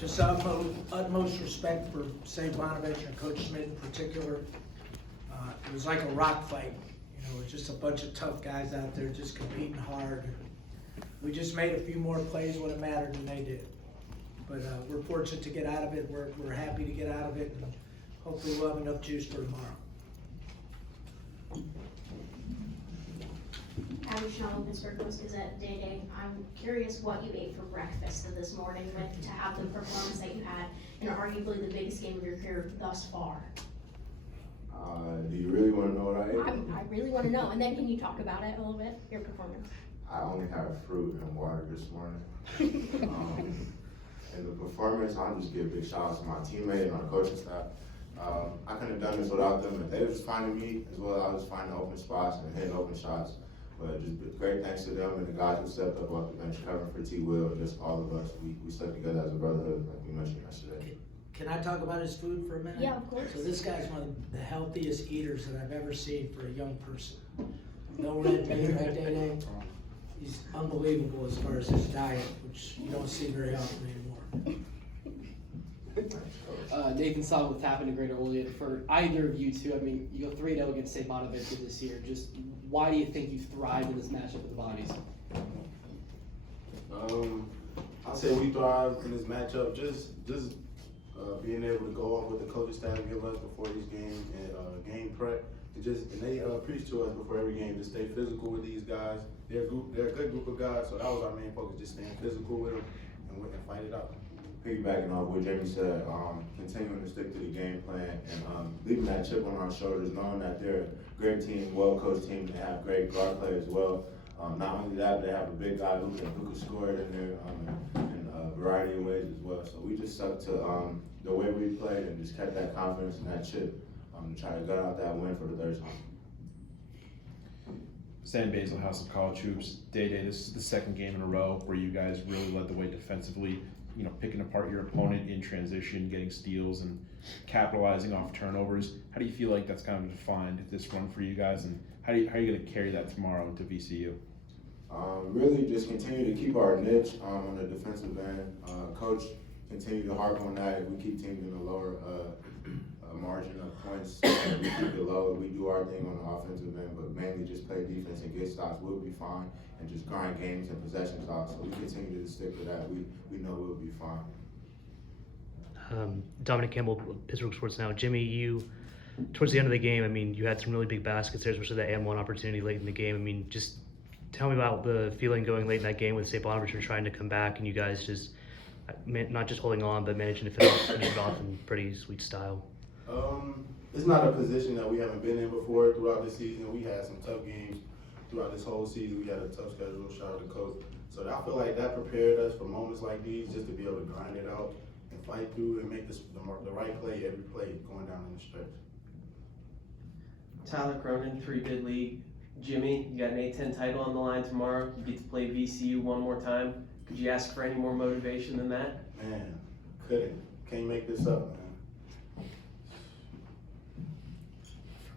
Just utmost respect for St. Bonaventure and Coach Schmidt in particular. It was like a rock fight. You know, it was just a bunch of tough guys out there just competing hard. We just made a few more plays when it mattered than they did. But we're fortunate to get out of it. We're happy to get out of it, and hopefully we'll have enough juice for tomorrow. Abby Schnall, Pittsburgh Post-Gazette, Dae Dae. I'm curious what you ate for breakfast this morning to have the performance that you had in arguably the biggest game of your career thus far. Do you really want to know what I ate? I really want to know, and then can you talk about it a little bit, your performance? I only had fruit and water this morning. And the performance, I'll just give big shout out to my teammates and our coaching staff. I couldn't have done this without them. If they was finding me as well, I was finding open spots and hitting open shots. But just great thanks to them and the guys who stepped up off the bench, covering for T. Will, and just all of us. We stuck together as a brotherhood, like we mentioned yesterday. Can I talk about his food for a minute? Yeah, of course. So this guy's one of the healthiest eaters that I've ever seen for a young person. No red meat, right, Dae Dae? He's unbelievable as far as his diet, which you don't see very often anymore. Nathan Saw with Tappan to Greater Olean. For either of you two, I mean, you go 3-0 against St. Bonaventure this year. Just why do you think you thrive in this matchup with the Bonnies? I'll say we thrive in this matchup. Just being able to go on with the coaching staff give us before these games and game prep. And they preach to us before every game to stay physical with these guys. They're a good group of guys, so that was our main focus, just staying physical with them and fight it out. Piggybacking off what Jamie said, continuing to stick to the game plan and leaving that chip on our shoulders, knowing that they're a great team, well-coached team, they have great guard play as well. Not only that, they have a big guy who can score it in there in a variety of ways as well. So we just stuck to the way we played and just kept that confidence and that chip to try to gut out that win for the third time. San Basil House of College Hoops, Dae Dae, this is the second game in a row where you guys really led the way defensively, you know, picking apart your opponent in transition, getting steals and capitalizing off turnovers. How do you feel like that's kind of defined this run for you guys, and how are you going to carry that tomorrow into VCU? Really just continue to keep our niche on the defensive end. Coach, continue to harp on that. If we keep teams in the lower margin of points, we keep it low. We do our thing on the offensive end, but mainly just play defense and get stops. We'll be fine, and just grind games and possession stops. So we continue to stick to that. We know we'll be fine. Dominic Campbell, Pittsburgh Sports Now. Jimmy, you towards the end of the game, I mean, you had some really big baskets there, especially that M1 opportunity late in the game. I mean, just tell me about the feeling going late in that game with St. Bonaventure trying to come back, and you guys just not just holding on, but managing to finish it off in pretty sweet style. It's not a position that we haven't been in before throughout the season. We had some tough games throughout this whole season. We had a tough schedule, shout out to coach. So I feel like that prepared us for moments like these, just to be able to grind it out and fight through and make the right play every play going down in the stretch. Tyler Cronin, 3-bid league. Jimmy, you got an A-10 title on the line tomorrow. You get to play VCU one more time. Could you ask for any more motivation than that? Man, can't make this up, man.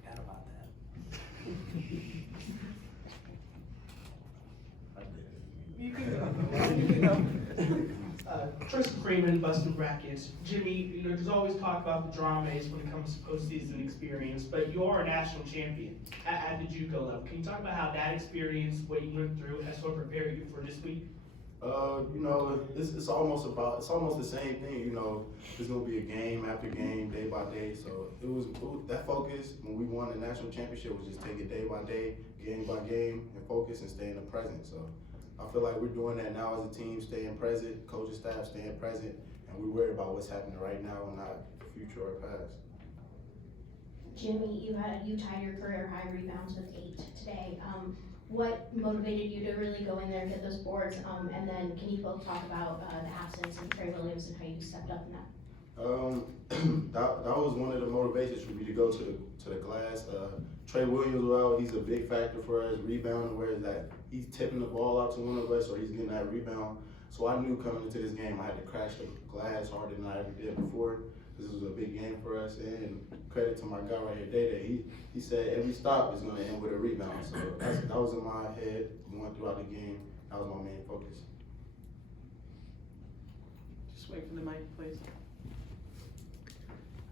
Forgot about that. You can go. Tristan Freeman, Busting Brackets. Jimmy, you know, there's always talk about the dramas when it comes to postseason experience, but you are a national champion at the JUCO level. Can you talk about how that experience, what you went through, has sort of prepared you for this week? You know, it's almost the same thing. You know, it's gonna be a game after game, day by day. So it was that focus when we won the national championship was just take it day by day, game by game, and focus and stay in the present. So I feel like we're doing that now as a team, staying present, coaching staff staying present, and we're worried about what's happening right now and not the future or past. Jimmy, you tied your career high rebounds with 8 today. What motivated you to really go in there and get those boards? And then can you both talk about the absence of Trey Williams and how you stepped up in that? That was one of the motivations for me to go to the glass. Trey Williams, well, he's a big factor for us rebounding, where that he's tipping the ball out to one of us or he's getting that rebound. So I knew coming into this game I had to crash the glass harder than I ever did before. This was a big game for us, and credit to my guy right here, Dae Dae. He said every stop is going to end with a rebound. So that was in my head going throughout the game. That was my main focus. Just wait for the mic, please.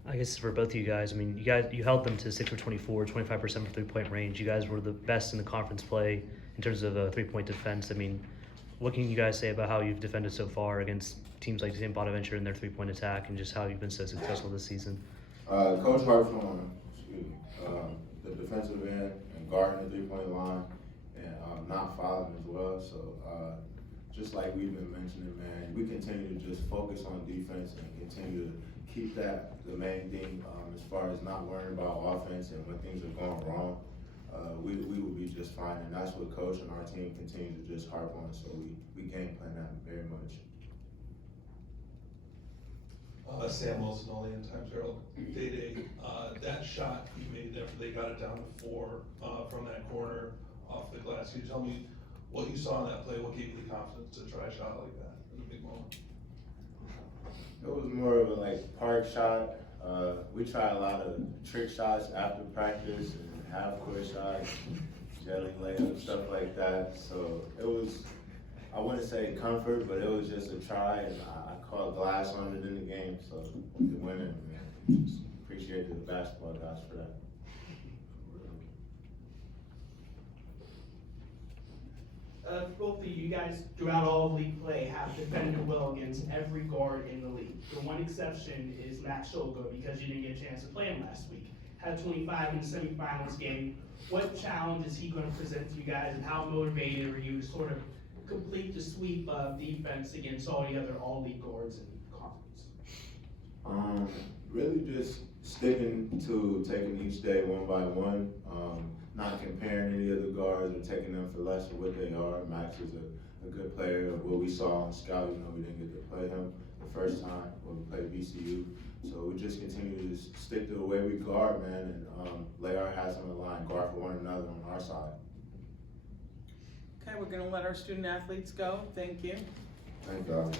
I guess for both of you guys, I mean, you held them to 6 for 24, 25% from 3-point range. You guys were the best in the conference play in terms of 3-point defense. I mean, what can you guys say about how you've defended so far against teams like St. Bonaventure and their 3-point attack, and just how you've been so successful this season? Coach Hartshorn, the defensive end and guarding the 3-point line and not fouling as well. So just like we've been mentioning, man, we continue to just focus on defense and continue to keep that the main thing as far as not worrying about offense, and when things are going wrong, we will be just fine. And that's what coach and our team continue to just harp on. So we game plan that very much. Sam Wilson, all the end times Herald. Dae Dae, that shot you made there, they got it down to 4 from that corner off the glass. Can you tell me what you saw in that play? What gave you the confidence to try a shot like that in a big moment? It was more of a park shot. We try a lot of trick shots after practice and half-court shots, jelly layups, stuff like that. So it was, I wouldn't say comfort, but it was just a try, and I caught glass on it in the game, so we could win it, man. Just appreciate the basketball guys for that. Both of you guys, throughout all of league play, have defended well against every guard in the league. The one exception is Matt Shulga, because you didn't get a chance to play him last week. Had 25 in the semifinals game. What challenge is he going to present to you guys, and how motivated are you to sort of complete the sweep of defense against all the other all-league guards in the conference? Really just sticking to taking each day one by one, not comparing any of the guards or taking them for less of what they are. Max is a good player. What we saw on scout, we didn't get to play him the first time when we played VCU. So we just continue to stick to the way we guard, man, and lay our hats on the line, guard for one another on our side. Okay, we're gonna let our student athletes go. Thank you. Thank you.